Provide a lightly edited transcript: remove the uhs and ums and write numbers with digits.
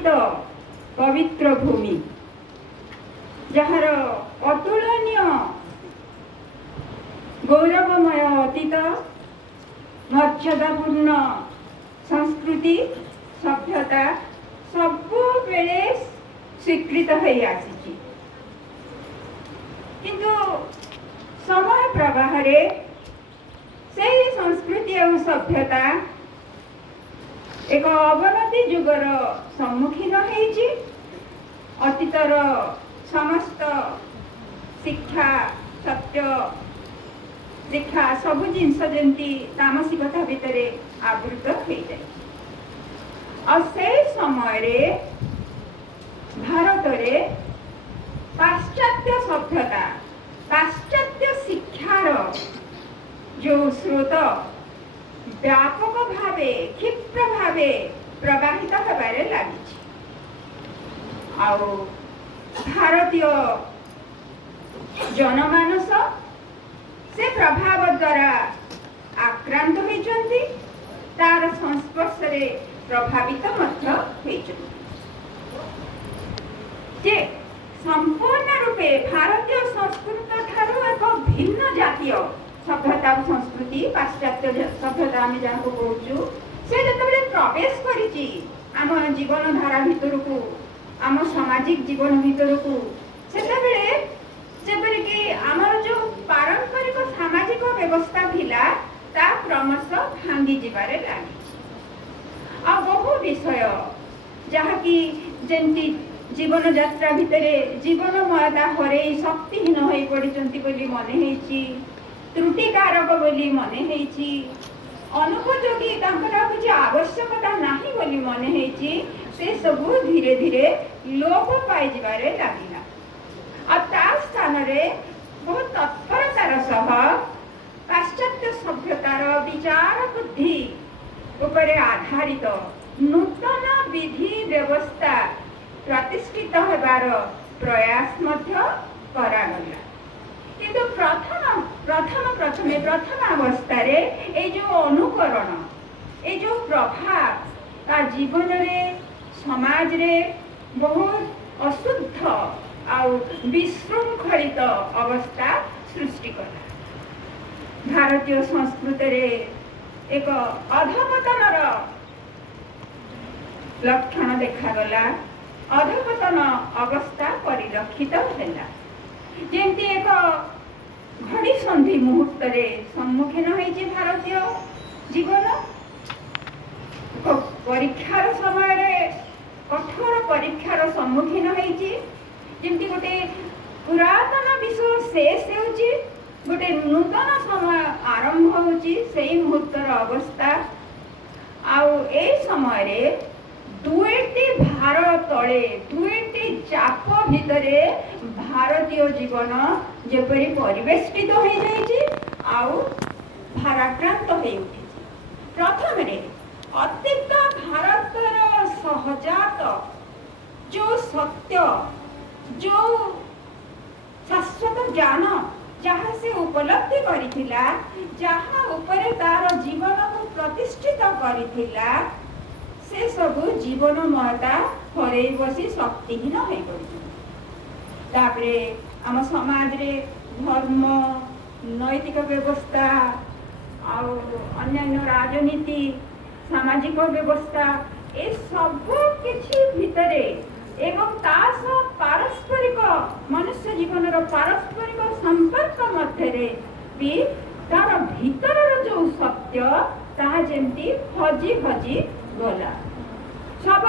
निर्मित पवित्र भूमि जार अतुलनीय गौरवमय अतीत मर्यादापूर्ण संस्कृति सभ्यता सबु बेले स्वीकृत हो आसी किंतु समय प्रवाह रे से संस्कृति और सभ्यता एक अवनति जुगर सम्मुखीन होइछि। अतीतर समस्त शिक्षा सत्य शिक्षा सबु जिनस जंती तामसिकता भितर आवृत हो जाए और से समय रे भारत रे पाश्चात्य सभ्यता पाश्चात्य शिक्षार जो स्रोत व्यापक भावे क्षिप्र भावे प्रवाहित होबारे लागिछि। आउ भारतीय जनमानस से प्रभाव द्वारा आक्रांत होइछन्ति तार संस्पर्श रे प्रभावित मध्य होइछन्ति जे संपूर्ण रूपे भारतीय संस्कृत ठारू एक भिन्न जातीय सभ्यता संस्कृति पाश्चात्य सभ्यता आम जहाँ को कहूँ से जो प्रवेश करिछि आम जीवन धारा भितर को आम सामाजिक जीवन भितर को सेबेले कि आमर जो पारंपरिक सामाजिक व्यवस्था थिला ता क्रमशः भांगी जिबारे लागिछि। आ बहु विषय जहाँ कि जेंति जीवन यात्रा भितरे जीवनमयता हरे शक्तिहीन हो पड़िचंती बोली मने हेछि त्रुटिकारक बोली मने हेछि अनुपयोगी तांकर किछि आवश्यकता नाही बोली मने हेछि से सबु धीरे धीरे लोप पाई जिबारे लागिला। आ ता स्थान रे बहुत तत्परतार सह पाश्चात्य सभ्यतार विचार बुद्धि उपरे आधारित नूतन विधि व्यवस्था प्रतिष्ठित होबार प्रयास मध्य करागला। किंतु प्रथम अवस्था रे ए जो अनुकरण ए जो प्रभाव ता जीवन रे समाज रे बहुत अशुद्ध आउ विशृंखलित अवस्था सृष्टि कला। भारतीय संस्कृति रे एक अधपतनर लक्षण देखागला अधपतन अवस्था परिलक्षित होला। जेमती एक घड़ी संधि मुहूर्त रे सम्मुखीन होइछि भारतीय जीवन परीक्षार समय रे कठोर परीक्षार सम्मुखीन होइछि जेमती गोटे पुरातन विषय शेष होउछि गोटे नूतन समय आरंभ होउछि सेही मुहूर्तर अवस्था। आउ ए समय रे दुईटी भार तले दुईटी चाप भितरे भारतीय जीवन जेपरी परिवेष्टित हो जाइछि आउ भाराक्रांत हो उठिछि। प्रथम रे अतीत भारतर सहजात जो सत्य जो शाश्वत ज्ञान जहाँ से उपलब्धि करिथिला जहाँ उपरे तार जीवन को प्रतिष्ठित करिथिला से सबु जीवनमयता हरई बसी शक्तिहीन हो पड़े। आम समाज रे धर्म नैतिक व्यवस्था आउ अन्य राजनीति सामाजिक व्यवस्था ए सब किछि भितरे एवं तास पारस्परिक मनुष्य जीवन पारस्परिक संपर्क मध्य भी तार भीतर जो सत्य ताहा जेमती हजी हजी गला सब